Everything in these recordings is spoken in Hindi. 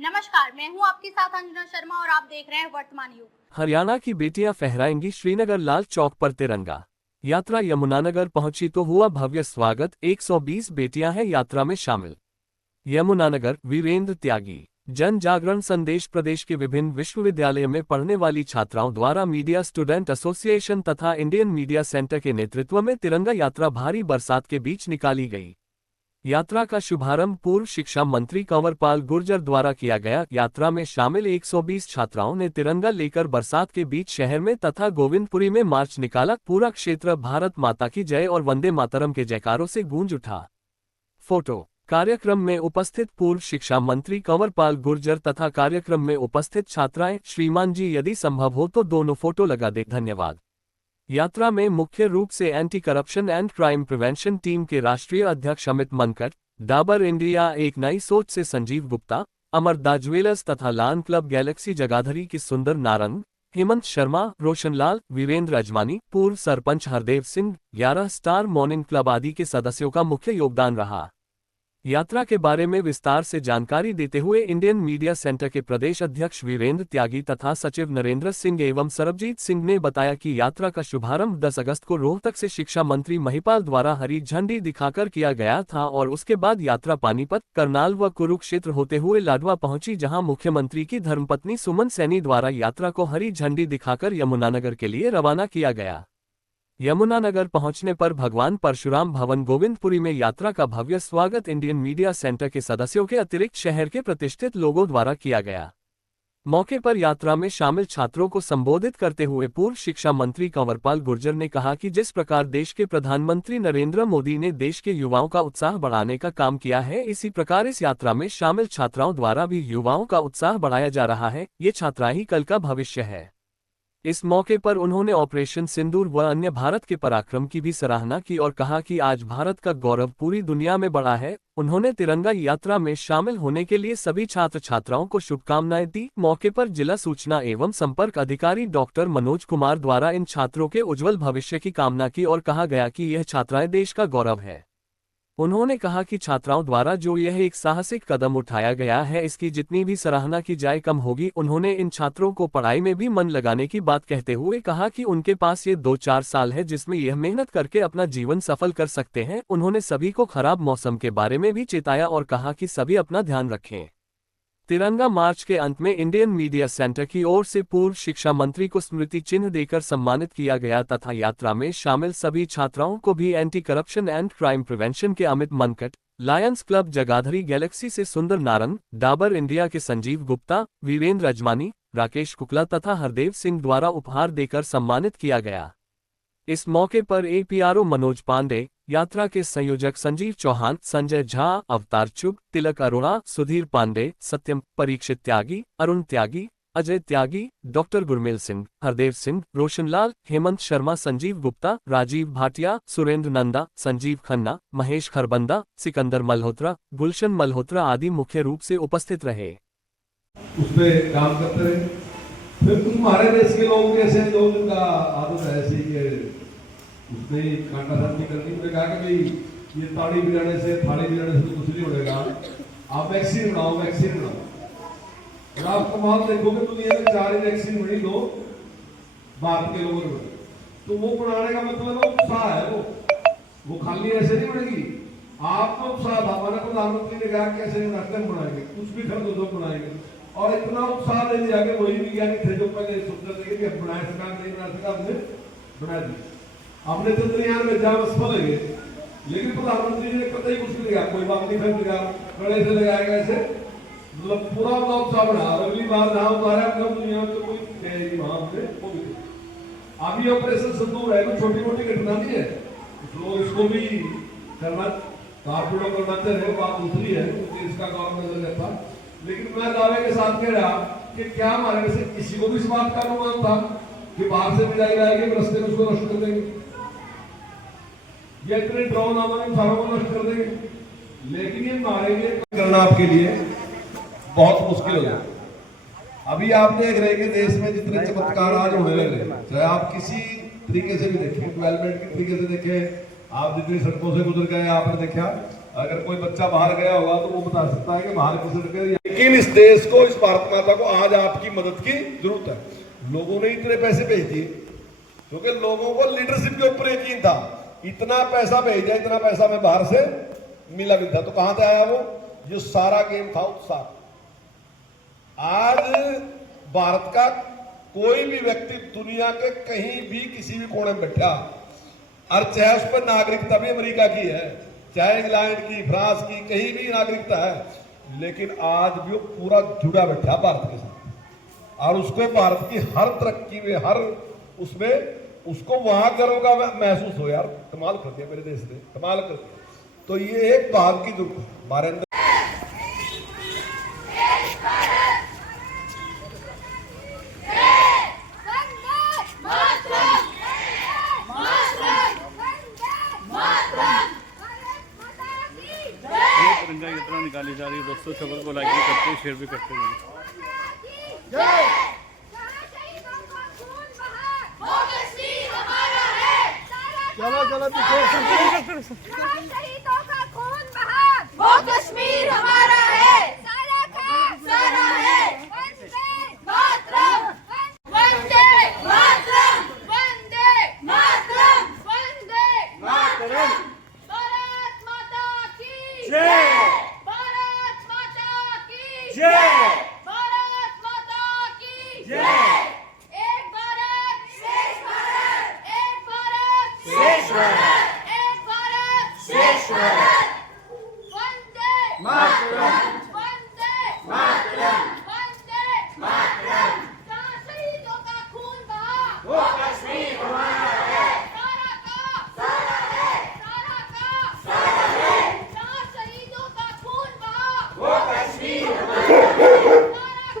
नमस्कार, मैं हूं आपके साथ अंजना शर्मा और आप देख रहे हैं वर्तमान युग। हरियाणा की बेटियां फहराएंगी श्रीनगर लाल चौक पर तिरंगा। यात्रा यमुनानगर पहुंची तो हुआ भव्य स्वागत। 120 बेटियां हैं यात्रा में शामिल। यमुनानगर वीरेंद्र त्यागी। जन जागरण संदेश। प्रदेश के विभिन्न विश्वविद्यालयों में पढ़ने वाली छात्राओं द्वारा मीडिया स्टूडेंट एसोसिएशन तथा इंडियन मीडिया सेंटर के नेतृत्व में तिरंगा यात्रा भारी बरसात के बीच निकाली गई। यात्रा का शुभारंभ पूर्व शिक्षा मंत्री कंवरपाल गुर्जर द्वारा किया गया। यात्रा में शामिल 120 छात्राओं ने तिरंगा लेकर बरसात के बीच शहर में तथा गोविंदपुरी में मार्च निकाला। पूरा क्षेत्र भारत माता की जय और वंदे मातरम के जयकारों से गूंज उठा। फोटो। कार्यक्रम में उपस्थित पूर्व शिक्षा मंत्री कंवरपाल गुर्जर तथा कार्यक्रम में उपस्थित छात्राएं। श्रीमान जी, यदि संभव हो तो दोनों फोटो लगा दे, धन्यवाद। यात्रा में मुख्य रूप से anti corruption and crime prevention team के राष्ट्रीय अध्यक्ष अमित मनकट, डाबर इंडिया एक नई सोच से संजीव गुप्ता, अमरदा ज्वेलर्स तथा लान क्लब गैलेक्सी जगाधरी की सुंदर नारंग, हेमंत शर्मा, रोशनलाल, वीरेंद्र अजमानी, पूर्व sarpanch Hardev Singh, 11 star morning club आदि के सदस्यों का मुख्य योगदान रहा। यात्रा के बारे में विस्तार से जानकारी देते हुए इंडियन मीडिया सेंटर के प्रदेश अध्यक्ष वीरेंद्र त्यागी तथा सचिव नरेंद्र सिंह एवं सरबजीत सिंह ने बताया कि यात्रा का शुभारंभ 10 अगस्त को रोहतक से शिक्षा मंत्री महिपाल द्वारा हरी झंडी दिखाकर किया गया था और उसके बाद यात्रा पानीपत, करनाल व कुरुक्षेत्र होते हुए लाडवा पहुंची, जहां मुख्यमंत्री की धर्मपत्नी सुमन सैनी द्वारा यात्रा को हरी झंडी दिखाकर यमुनानगर के लिए रवाना किया गया। यमुनानगर पहुंचने पर भगवान परशुराम भवन गोविंदपुरी में यात्रा का भव्य स्वागत इंडियन मीडिया सेंटर के सदस्यों के अतिरिक्त शहर के प्रतिष्ठित लोगों द्वारा किया गया। मौके पर यात्रा में शामिल छात्रों को संबोधित करते हुए पूर्व शिक्षा मंत्री कंवरपाल गुर्जर ने कहा कि जिस प्रकार देश के प्रधानमंत्री नरेंद्र मोदी ने देश के युवाओं का उत्साह बढ़ाने का काम किया है, इसी प्रकार इस यात्रा में शामिल छात्राओं द्वारा भी युवाओं का उत्साह बढ़ाया जा रहा है। ये छात्राएं ही कल का भविष्य है। इस मौके पर उन्होंने ऑपरेशन सिंदूर व अन्य भारत के पराक्रम की भी सराहना की और कहा कि आज भारत का गौरव पूरी दुनिया में बढ़ा है। उन्होंने तिरंगा यात्रा में शामिल होने के लिए सभी छात्र छात्राओं को शुभकामनाएं दी। मौके पर जिला सूचना एवं संपर्क अधिकारी डॉक्टर मनोज कुमार द्वारा इन छात्रों के उज्जवल भविष्य की कामना की और कहा गया कि यह छात्राएं देश का गौरव है। उन्होंने कहा कि छात्राओं द्वारा जो यह एक साहसिक कदम उठाया गया है, इसकी जितनी भी सराहना की जाए कम होगी। उन्होंने इन छात्रों को पढ़ाई में भी मन लगाने की बात कहते हुए कहा कि उनके पास ये 2-4 साल है जिसमें यह मेहनत करके अपना जीवन सफल कर सकते हैं। उन्होंने सभी को खराब मौसम के बारे में भी चेताया और कहा कि सभी अपना ध्यान रखें। तिरंगा मार्च के अंत में इंडियन मीडिया सेंटर की ओर से पूर्व शिक्षा मंत्री को स्मृति चिन्ह देकर सम्मानित किया गया तथा यात्रा में शामिल सभी छात्राओं को भी anti corruption and crime prevention के Amit Mankat, lions club Jagadhri galaxy से सुंदर नारंग, डाबर इंडिया के संजीव गुप्ता, वीरेंद्र अजमानी, राकेश कुकला तथा हरदेव सिंह द्वारा उपहार देकर सम्मानित किया गया। इस मौके पर एपीआरओ मनोज पांडे, यात्रा के संयोजक संजीव चौहान, संजय झा, अवतार चुग, तिलक अरोड़ा, सुधीर पांडे, सत्यम, परीक्षित त्यागी, अरुण त्यागी, अजय त्यागी, डॉक्टर गुरमेल सिंह, हरदेव सिंह, रोशनलाल, हेमंत शर्मा, संजीव गुप्ता, राजीव भाटिया, सुरेंद्र नंदा, संजीव खन्ना, महेश खरबंदा, सिकंदर मल्होत्रा, गुलशन मल्होत्रा आदि मुख्य रूप से उपस्थित रहे। उसपे काम करते रहे। फिर कुछ हमारे देश के लोग कैसे लोग उनका आदत है ऐसी कि उसने कांटा साफ करनी। उन्होंने कहा कि भाई ये ताड़ी बिराने से थाली बिराने से तो कुछ नहीं होगा, आप वैक्सीन बनाओ, वैक्सीन बनाओ। और आप कमाल देखोगे दुनिया में 4 वैक्सीन बनी दो भारत के लोगों में, तो वो बनाने का मतलब उत्साह है। वो खाली ऐसे नहीं बनेगी, आपको उत्साह था। हमारे प्रधानमंत्री ने कहा कैसे रकम बनाएंगे, कुछ भी खर्च दो बनाएंगे, और इतना उत्साह दे दिया कि वही वैज्ञानिक थे जो पहले सोचते थे कि अब बनाए सरकार नहीं बना सका, हमने बना दी। हमने चंद्रयान में जब सफल हुए, लेकिन प्रधानमंत्री ने पता ही कुछ नहीं किया, कोई बात नहीं फिर लगा कड़े से लगाएगा ऐसे, मतलब पूरा उत्साह बढ़ा। अगली बार जहां उतारा अपना दुनिया में तो कोई वहां हमने वो भी अभी ऑपरेशन सिंदूर है, कोई छोटी मोटी घटना नहीं है। लोग इसको भी करना कारपोरेट करना चाहिए, बात दूसरी है, देश का गौरव नजर रहता। लेकिन मैं दावे के साथ कह रहा कि क्या हमारे में से किसी को भी इस बात का अनुमान था कि बाहर से मिलाई जाएगी, रस्ते में उसको नष्ट कर देंगे, ये इतने ड्रोन हमारे सारों को नष्ट कर देंगे। लेकिन ये मारेंगे करना आपके लिए बहुत मुश्किल हो जाए। अभी आप देख रहे हैं कि देश में जितने चमत्कार आज होने लगे, चाहे आप किसी तरीके से भी देखें, डेवलपमेंट के तरीके से देखें, आप जितनी सड़कों से गुजर गए आपने देखा अगर कोई बच्चा बाहर गया होगा तो वो बता सकता है कि बाहर किसी ने, लेकिन इस देश को, इस भारत माता को आज आपकी मदद की जरूरत है। लोगों ने इतने पैसे भेज दिए क्योंकि लोगों को लीडरशिप के ऊपर यकीन था। इतना पैसा भेजा, इतना पैसा में बाहर से मिला भी था, तो कहां से आया वो? जो सारा गेम था उत्साह। आज भारत का कोई भी व्यक्ति दुनिया के कहीं भी किसी भी कोने में बैठा, और चाहे उस पर नागरिकता भी अमेरिका की है, चाहे इंग्लैंड की, फ्रांस की, कहीं भी नागरिकता है, लेकिन आज भी वो पूरा जुड़ा बैठा भारत के साथ। और उसको भारत की हर तरक्की में, हर उसमें उसको वहां गर्व का महसूस हो, यार कमाल कर दिया मेरे देश ने, कमाल कर दिया। तो ये एक भाव की जरूरत है हमारे अंदर। तिरंगा यात्रा निकाली जा रही है दोस्तों, खबर को लाइक भी करते हैं, शेयर भी करते हैं। चलो चलो शहीदों का खून बहा, वो कश्मीर हमारा है, सारा का सारा है। वंदे मातरम, वंदे मातरम, वंदे मातरम, वंदे मातरम। भारत माता की जय, भारत माता की जय, भारत माता की जय। एक भारत श्रेष्ठ भारत, एक भारत श्रेष्ठ भारत, एक भारत श्रेष्ठ भारत। वंदे मातरम, वंदे मातरम, वंदे मातरम। जहाँ शहीदों का खून बहा, वो कश्मीर हमारा है, सारा का सारा है, सारा का सारा है। जहाँ शहीदों का खून बहा, वो कश्मीर हमारा है, सारा का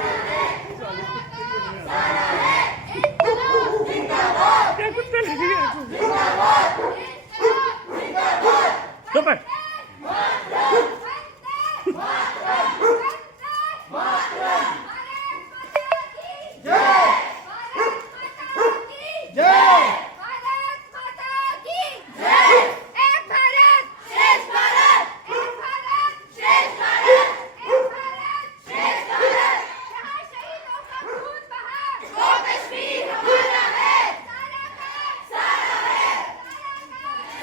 सारा है, सारा का सारा है।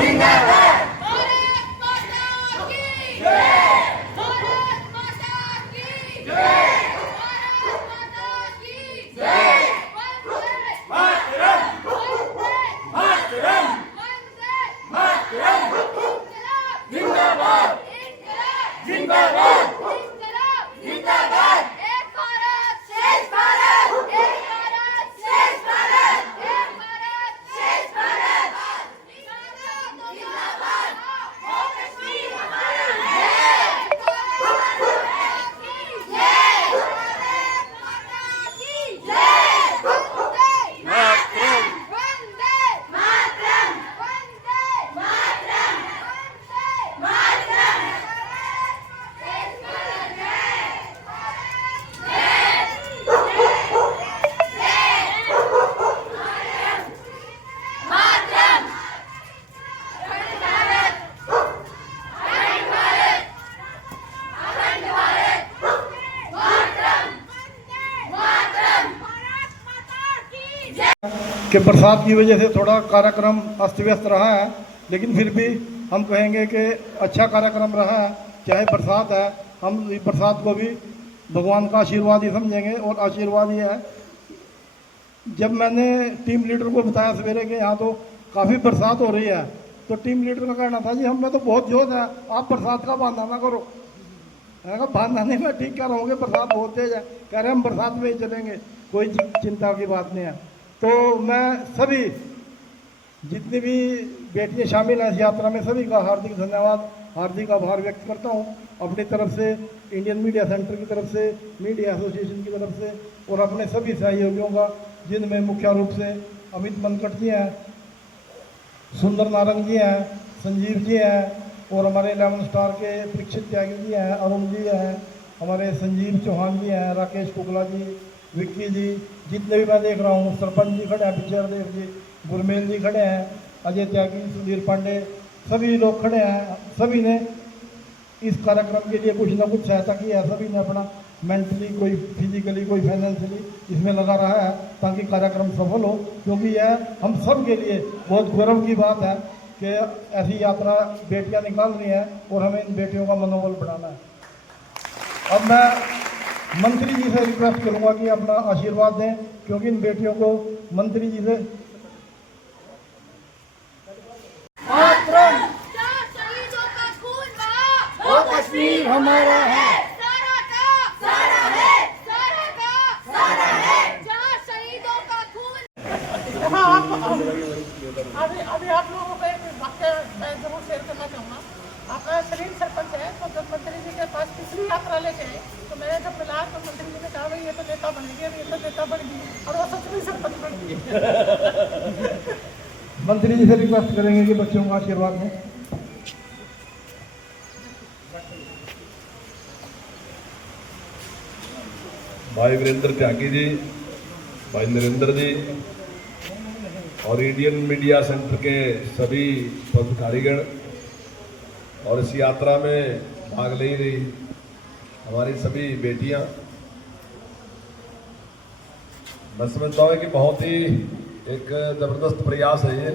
इनकलाब जिंदाबाद, जिंदाबाद, जिंदाबाद, इनकलाब जिंदाबाद। कि बरसात की वजह से थोड़ा कार्यक्रम अस्त व्यस्त रहा है, लेकिन फिर भी हम कहेंगे कि अच्छा कार्यक्रम रहा है। चाहे बरसात है, हम इस बरसात को भी भगवान का आशीर्वाद ही समझेंगे। और आशीर्वाद ये है, जब मैंने टीम लीडर को बताया सवेरे कि यहाँ तो काफ़ी बरसात हो रही है, तो टीम लीडर का कहना था जी हम में तो बहुत जोश है, आप बरसात का बहाना ना करो। मैंने कहा बहाना नहीं, मैं ठीक कह रहा हूँ कि बरसात बहुत तेज है। कह रहे हम बरसात में ही चलेंगे, कोई चिंता की बात नहीं है। तो मैं सभी जितनी भी बेटियां शामिल हैं इस यात्रा में, सभी का हार्दिक धन्यवाद, हार्दिक आभार व्यक्त करता हूं अपनी तरफ से, इंडियन मीडिया सेंटर की तरफ से, मीडिया एसोसिएशन की तरफ से, और अपने सभी सहयोगियों का, जिनमें मुख्य रूप से अमित मनकट जी हैं, सुंदर नारंग जी हैं, संजीव जी हैं, और हमारे 11 स्टार के परीक्षित त्यागी जी हैं, अरुण जी हैं, हमारे संजीव चौहान जी हैं, राकेश कुगला जी, विक्की जी, जितने भी मैं देख रहा हूँ, सरपंच जी खड़े हैं, विजयदेव जी, गुरमेल जी खड़े हैं, अजय त्यागी, सुधीर पांडे, सभी लोग खड़े हैं। सभी ने इस कार्यक्रम के लिए कुछ ना कुछ सहायता की है। सभी ने अपना मेंटली, कोई फिजिकली, कोई फाइनेंशियली इसमें लगा रहा है ताकि कार्यक्रम सफल हो, क्योंकि यह हम सब के लिए बहुत गौरव की बात है कि ऐसी यात्रा बेटियां निकाल रही हैं और हमें इन बेटियों का मनोबल बढ़ाना है। अब मैं मंत्री जी से रिक्वेस्ट करूंगा कि अपना आशीर्वाद दें, क्योंकि इन बेटियों को मंत्री जी से शहीदों का खून बहा, वो कश्मीर हमारा है, सारा का सारा है, सारा का सारा है, जहाँ शहीदों का खून। अभी अभी आप लोगों को एक वाक्य मैं जरूर शेयर करना चाहूँगा। आपका सलीम सरपंच है, तो जब मंत्री जी के पास पिछली यात्रा लेके आए तो मैंने जब मिला तो मंत्री जी ने कहा भाई ये तो नेता बन गई, ये तो नेता बन गई, और वो सच में सरपंच बन गई। मंत्री जी से रिक्वेस्ट करेंगे कि बच्चों का आशीर्वाद दें। भाई वीरेंद्र त्यागी जी, भाई नरेंद्र जी और इंडियन मीडिया सेंटर के सभी पदाधिकारीगण और इस यात्रा में भाग ले रही हमारी सभी बेटियां, मैं समझता हूँ कि बहुत ही एक जबरदस्त प्रयास है ये।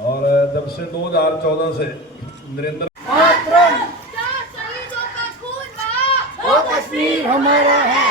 और जब से 2014 से नरेंद्र जहाँ शहीदों का खून बहा, वो कश्मीर हमारा है,